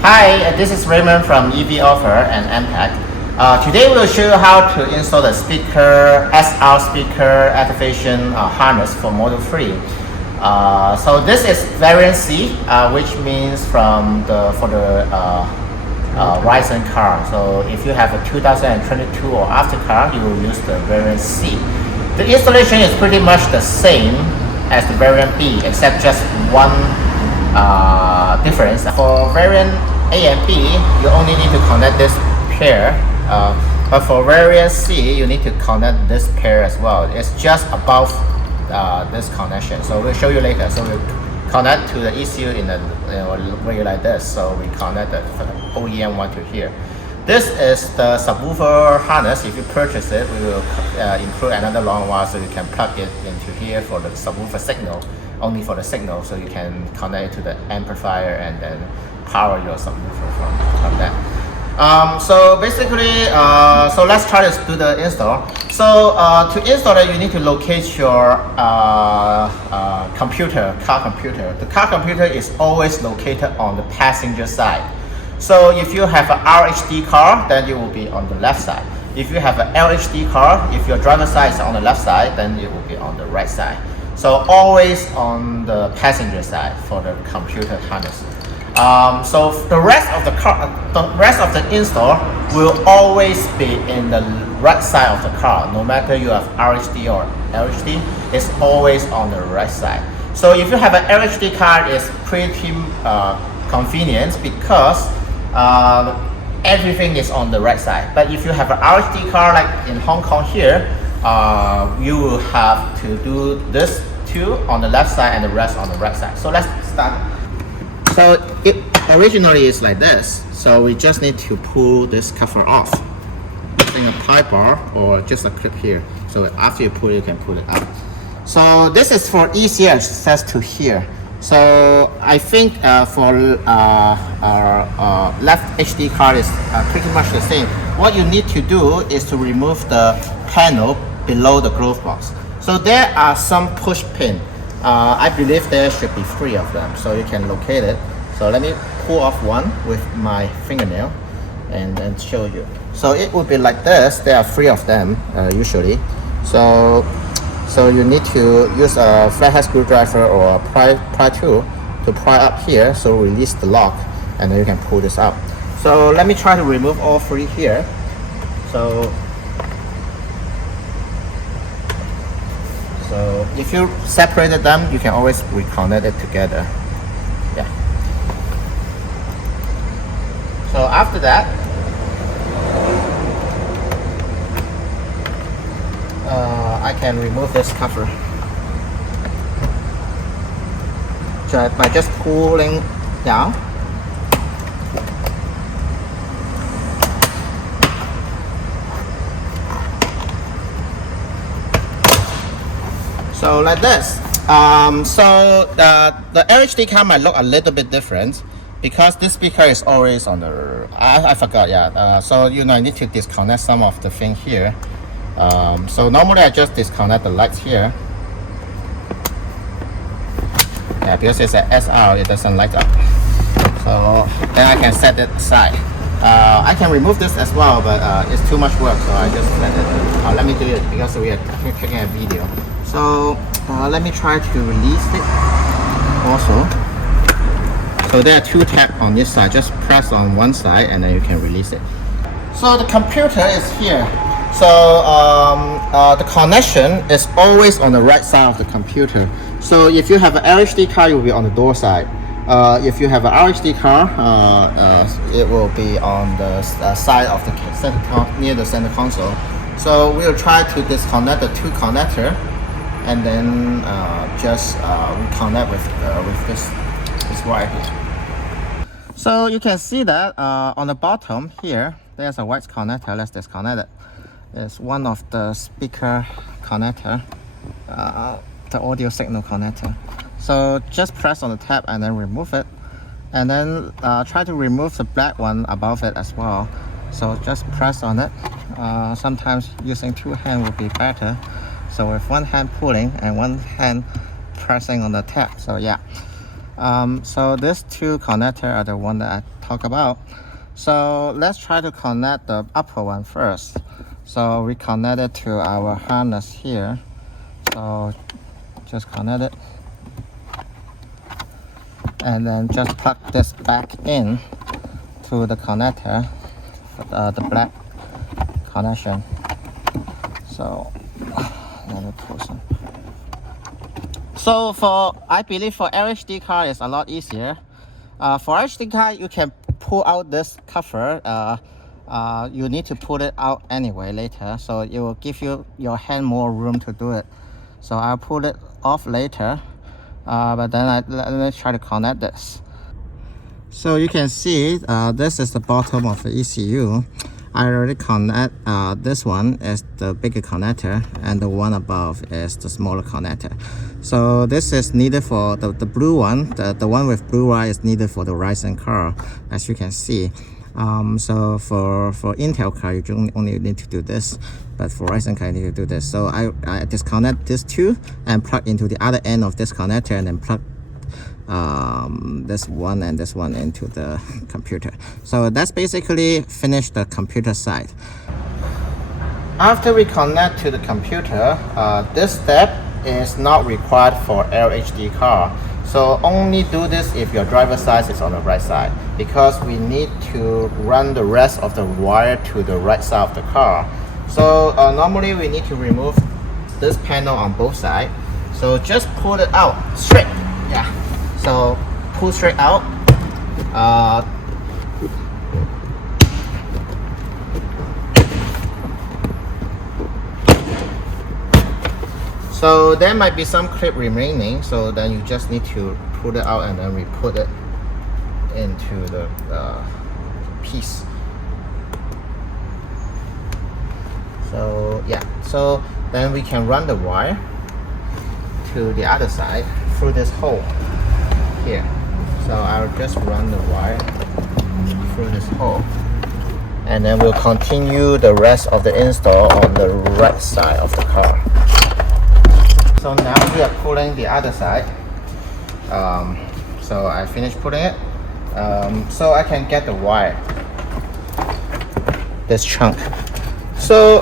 Hi, this is Raymond from EV Offer and MPAC. Today we'll show you how to install the SR speaker activation harness for Model 3. So this is variant C, which means for the Ryzen car. So if you have a 2022 or after car, you will use the variant C. The installation is pretty much the same as the variant B, except just one difference. For variant A and B, you only need to connect this pair, but for variant C, you need to connect this pair as well. It's just above this connection. So we'll show you later. So we'll connect to the ECU in a way like this. So we connect the OEM one to here. This is the subwoofer harness. If you purchase it, we will include another long wire so you can plug it into here for the subwoofer signal, only for the signal, so you can connect it to the amplifier and then power your subwoofer from that. So basically, so let's try to do the install. So to install it, you need to locate your car computer. The car computer is always located on the passenger side. So if you have an RHD car, then you will be on the left side. If you have an LHD car, if your driver's side is on the left side, then it will be on the right side. So always on the passenger side for the computer harness. So the rest of the install will always be in the right side of the car. No matter you have RHD or LHD, it's always on the right side. So if you have an LHD car, it's pretty convenient because everything is on the right side. But if you have an RHD car like in Hong Kong here, you will have to do this two on the left side and the rest on the right side. So let's start. So it originally is like this. So we just need to pull this cover off using a pry bar or just a clip here. So after you pull it, you can pull it out. So this is for easier access to here. So I think for left HD card is pretty much the same. What you need to do is to remove the panel below the glove box. So there are some push pin. I believe there should be 3 of them, so you can locate it. So let me pull off one with my fingernail and then show you. So it would be like this. There are 3 of them usually. So you need to use a flathead screwdriver or a pry tool to pry up here, so release the lock, and then you can pull this up. So let me try to remove all 3 here. So if you separated them, you can always reconnect it together. Yeah. So after that, I can remove this cover by just pulling down. So like this. The LHD car might look a little bit different because this speaker is always on the. I forgot. Yeah. So you need to disconnect some of the thing here. So normally I just disconnect the lights here. Yeah, because it's an SR, it doesn't light up. So then I can set it aside. I can remove this as well, but it's too much work, so I just let me do it because we are taking a video. So let me try to release it also. So there are 2 tabs on this side. Just press on one side and then you can release it. So the computer is here. So the connection is always on the right side of the computer. So if you have an LHD car, it will be on the door side. If you have an RHD car, it will be on the side of the near the center console. So we'll try to disconnect the 2 connector and then just reconnect with this wire here. So you can see that on the bottom here, there's a white connector. Let's disconnect it. It's one of the speaker connector, the audio signal connector. So just press on the tab and then remove it, and then try to remove the black one above it as well. So just press on it. Sometimes using 2 hands would be better. So with one hand pulling and one hand pressing on the tab. So yeah. So these two connectors are the one that I talk about. So let's try to connect the upper one first. So we connect it to our harness here. So just connect it. And then just plug this back in to the connector, the black connection. So let me pull some. So I believe for LHD car is a lot easier. For LHD car, you can pull out this cover. You need to pull it out anyway later, so it will give your hand more room to do it. So I'll pull it off later, but then let me try to connect this. So you can see this is the bottom of the ECU. I already connect this one as the bigger connector, and the one above is the smaller connector. So this is needed for the blue one. The one with blue wire is needed for the Ryzen car, as you can see. So for Intel car, you only need to do this, but for Ryzen car, you need to do this. So I disconnect this two and plug into the other end of this connector, and then plug this one and this one into the computer. So that's basically finished the computer side. After we connect to the computer, this step is not required for LHD car. So only do this if your driver side is on the right side, because we need to run the rest of the wire to the right side of the car. So normally we need to remove this panel on both sides. So just pull it out straight. Yeah. So pull straight out. So there might be some clip remaining, so then you just need to pull it out and then we put it into the piece. So yeah, so then we can run the wire to the other side through this hole here. So I'll just run the wire through this hole, and then we'll continue the rest of the install on the right side of the car. So now we are pulling the other side. So I finished pulling it. So I can get the wire, this chunk. So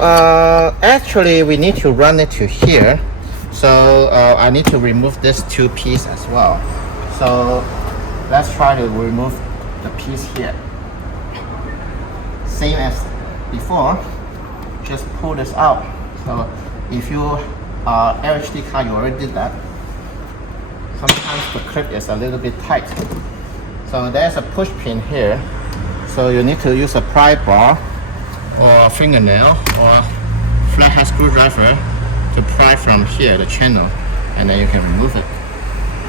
actually we need to run it to here. So I need to remove this two piece as well. So let's try to remove the piece here. Same as before, just pull this out. So if you LHD car, you already did that. Sometimes the clip is a little bit tight. So there's a push pin here. So you need to use a pry bar or fingernail or flathead screwdriver to pry from here, the channel, and then you can remove it.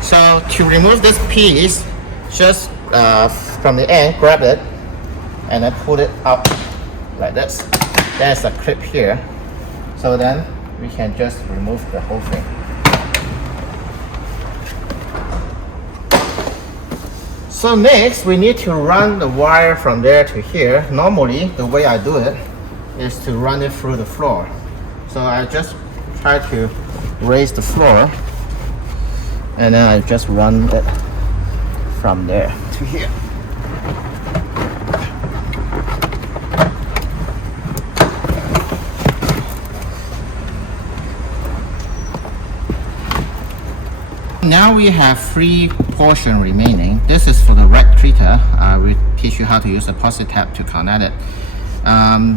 So to remove this piece, just from the end, grab it and then pull it up like this. There's a clip here. So then we can just remove the whole thing. So next, we need to run the wire from there to here. Normally, the way I do it is to run it through the floor. So I just try to raise the floor, and then I just run it from there to here. Now we have 3 portions remaining. This is for the red treater. I will teach you how to use the posi tab to connect it.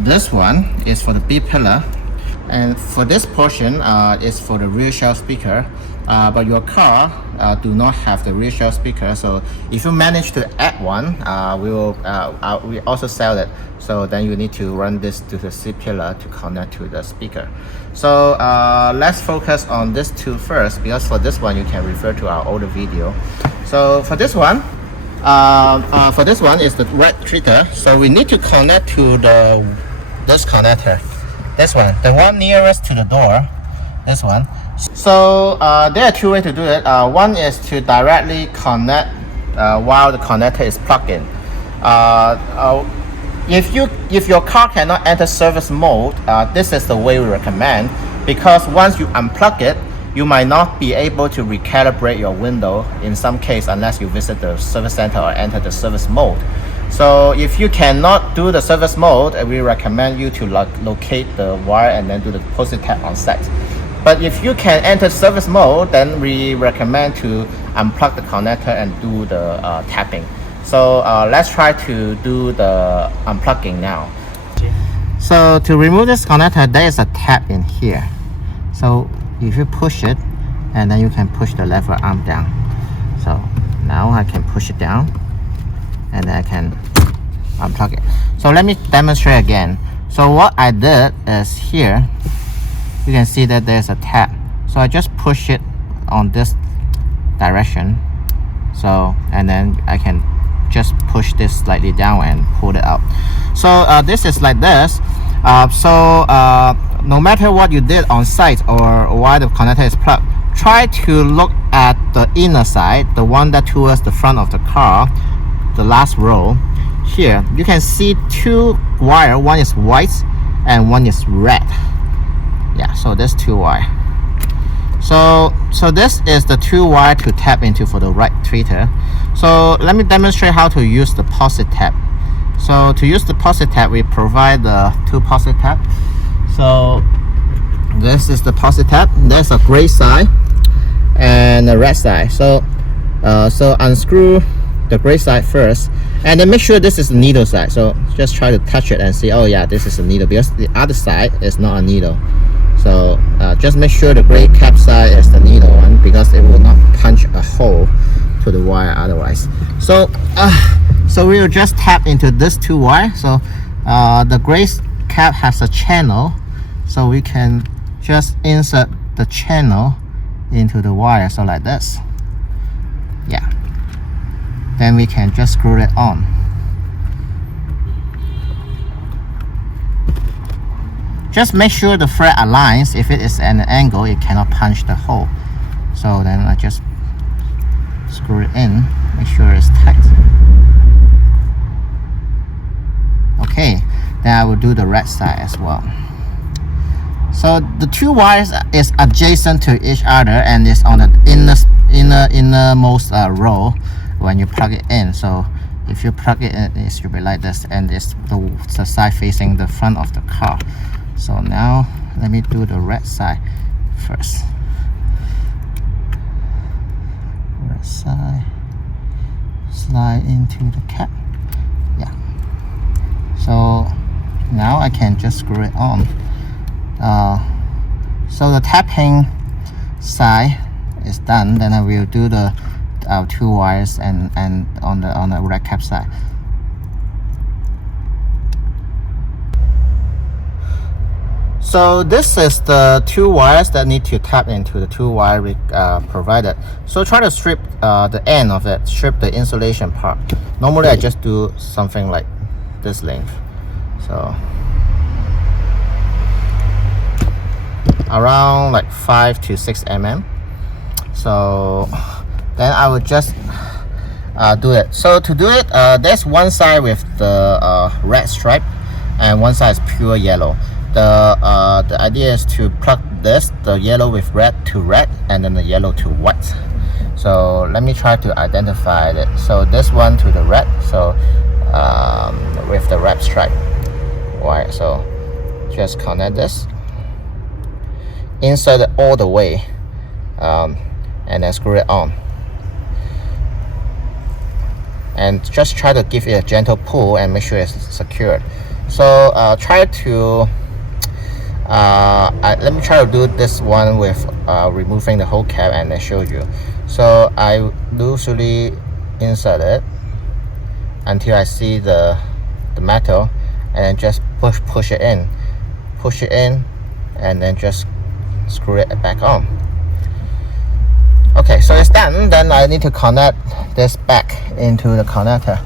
This one is for the B pillar, and for this portion is for the rear shelf speaker. But your car do not have the rear shelf speaker, so if you manage to add one, we also sell it. So then you need to run this to the C pillar to connect to the speaker. So let's focus on this two first, because for this one you can refer to our older video. So for this one is the red treater. So we need to connect to this connector, this one, the one nearest to the door, this one. So there are 2 ways to do it. One is to directly connect while the connector is plugged in. If your car cannot enter service mode, this is the way we recommend, because once you unplug it, you might not be able to recalibrate your window in some case unless you visit the service center or enter the service mode. So if you cannot do the service mode, we recommend you to locate the wire and then do the positive tap on site. But if you can enter service mode, then we recommend to unplug the connector and do the tapping. So let's try to do the unplugging now. So to remove this connector, there is a tab in here. So if you push it, and then you can push the lever arm down. So now I can push it down, and then I can unplug it. So let me demonstrate again. So what I did is here, you can see that there's a tab. So I just push it on this direction. So, and then I can just push this slightly down and pull it out. So this is like this. No matter what you did on site or while the connector is plugged, try to look at the inner side, the one that towards the front of the car, the last row. Here you can see two wire, one is white and one is red. Yeah, so there's two wire. So this is the two wire to tap into for the right tweeter. So let me demonstrate how to use the positive tap. So to use the positive tap, we provide the two positive tap. So this is the positive tap. There's a gray side and a red side. So unscrew the gray side first, and then make sure this is the needle side. So just try to touch it and see, oh yeah, this is a needle, because the other side is not a needle. So just make sure the gray cap side is the needle one, because it will not punch a hole to the wire otherwise. So we will just tap into this two wire. So the gray cap has a channel, so we can just insert the channel into the wire. So like this. Yeah. Then we can just screw it on. Just make sure the thread aligns. If it is at an angle, it cannot punch the hole. So then I just screw it in, make sure it's tight. Okay, then I will do the red side as well. So the two wires is adjacent to each other and is on the innermost row when you plug it in. So if you plug it in, it should be like this, and it's the side facing the front of the car. So now let me do the red side first. Red side, slide into the cap. Yeah. So now I can just screw it on. So the tapping side is done. Then I will do the two wires and on the red cap side. So this is the two wires that need to tap into the two wire we provided. So try to strip the end of it, strip the insulation part. Normally I just do something like this length. So around like 5 to 6 mm. So then I would just do it. So to do it, there's one side with the red stripe and one side is pure yellow. The idea is to plug this, the yellow with red to red, and then the yellow to white. So let me try to identify it. So this one to the red, so with the red stripe wire. So just connect this, insert it all the way, and then screw it on. And just try to give it a gentle pull and make sure it's secured. So try to let me try to do this one with removing the whole cap and then show you. So I loosely insert it until I see the metal, and then just push it in, and then just screw it back on. Okay, so it's done. Then I need to connect this back into the connector.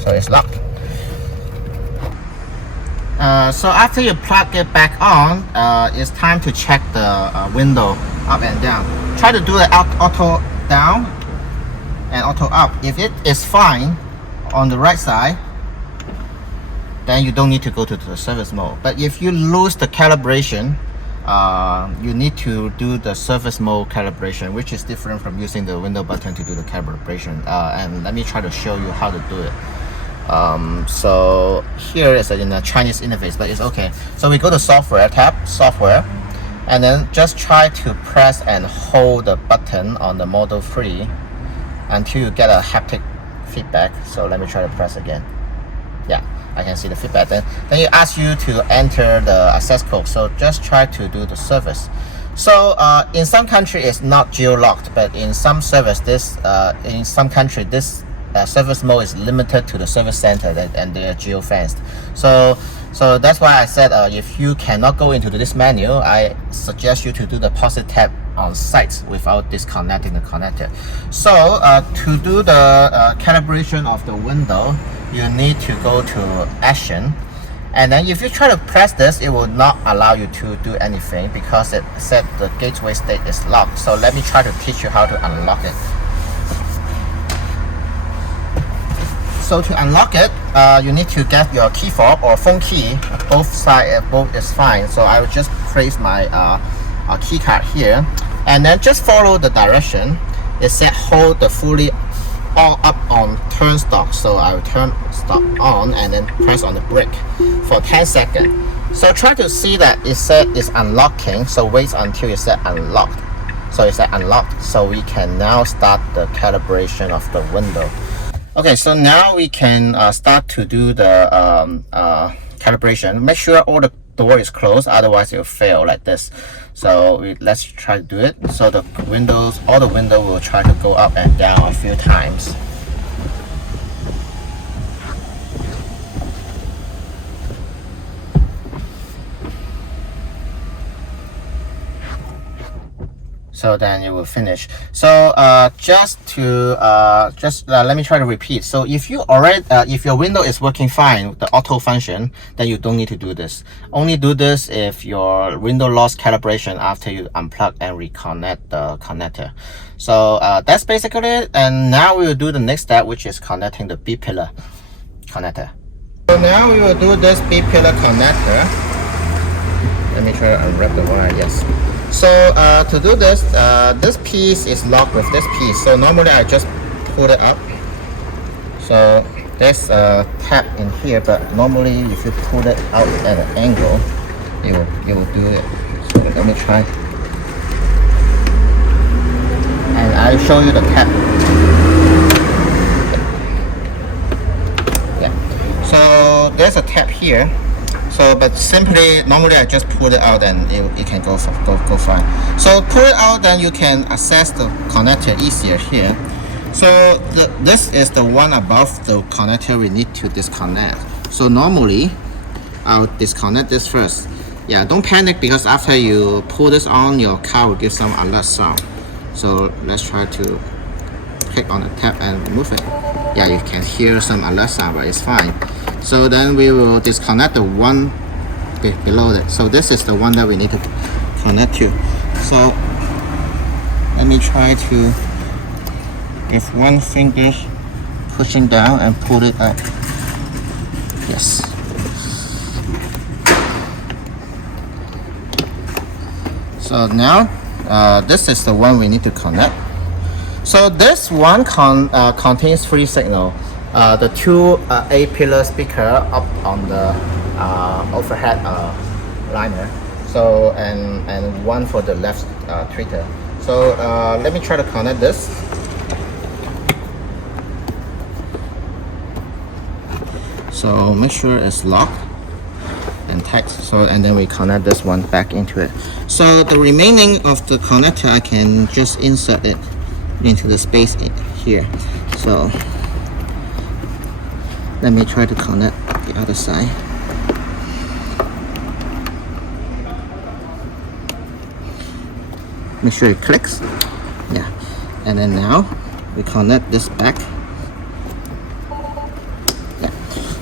So it's locked. So after you plug it back on, it's time to check the window up and down. Try to do it auto down and auto up. If it is fine on the right side, then you don't need to go to the service mode. But if you lose the calibration, you need to do the service mode calibration, which is different from using the window button to do the calibration. And let me try to show you how to do it. So here is in a Chinese interface, but it's okay. So we go to software tab, software, and then just try to press and hold the button on the Model 3 until you get a haptic feedback. So let me try to press again. Yeah, I can see the feedback. Then it asks you to enter the access code. So just try to do the service. So in some country it's not geo-locked, but in some service this in some country this service mode is limited to the service center and they are geo-fenced. So that's why I said if you cannot go into this menu, I suggest you to do the pause tab on site without disconnecting the connector. So to do the calibration of the window, you need to go to action, and then if you try to press this, it will not allow you to do anything because it said the gateway state is locked. So let me try to teach you how to unlock it. So to unlock it, you need to get your key fob or phone key. Both is fine. So I will just place my key card here, and then just follow the direction. It said hold the fully all up on turn stop. So I will turn stop on and then press on the brake for 10 seconds. So try to see that it said it's unlocking. So wait until it said unlocked. So it said unlocked. So we can now start the calibration of the window. Okay, so now we can start to do the calibration. Make sure all the door is closed, otherwise it will fail like this. So let's try to do it. So the windows, all the window will try to go up and down a few times. So then you will finish. So let me try to repeat. So if you already if your window is working fine, the auto function, then you don't need to do this. Only do this if your window lost calibration after you unplug and reconnect the connector. So that's basically it. And now we will do the next step, which is connecting the B pillar connector. So now we will do this B pillar connector. Let me try to unwrap the wire. Yes. So to do this, this piece is locked with this piece. So normally I just pull it up. So there's a tab in here, but normally if you pull it out at an angle, it will do it. So let me try. And I'll show you the tab. Yeah. So there's a tab here. So, but simply, normally I just pull it out and it can go fine. So pull it out, then you can access the connector easier here. So this is the one above the connector we need to disconnect. So normally, I'll disconnect this first. Yeah, don't panic because after you pull this on, your car will give some alert sound. So let's try to click on the tab and move it. Yeah, you can hear some alert sound, but it's fine. So then we will disconnect the one below it. So this is the one that we need to connect to. So let me try to give one finger pushing down and pull it up. Yes. So now this is the one we need to connect. So this one contains 3 signals. The 2 A-pillar speaker up on the overhead liner. So and one for the left tweeter. So let me try to connect this. So make sure it's locked and tagged. So and then we connect this one back into it. So the remaining of the connector, I can just insert it into the space here. So let me try to connect the other side. Make sure it clicks. Yeah. And then now we connect this back. Yeah.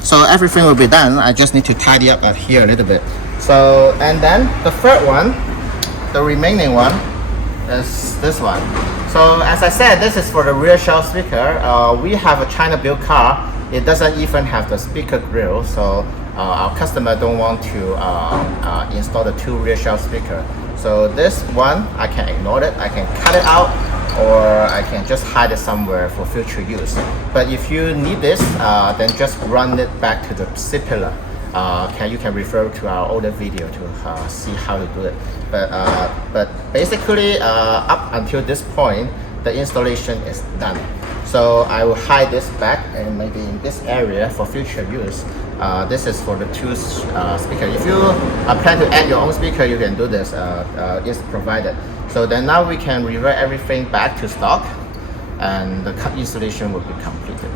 So everything will be done. I just need to tidy up here a little bit. So and then the third one, the remaining one, is this one. So as I said, this is for the rear shelf speaker. We have a China built car. It doesn't even have the speaker grill, so our customer don't want to install the two rear shelf speaker. So this one, I can ignore it, I can cut it out, or I can just hide it somewhere for future use. But if you need this, then just run it back to the C pillar. You can refer to our older video to see how to do it. But basically, up until this point, the installation is done. So I will hide this back and maybe in this area for future use. This is for the two speaker. If you plan to add your own speaker, you can do this. It's provided. So then now we can revert everything back to stock, and the installation will be completed.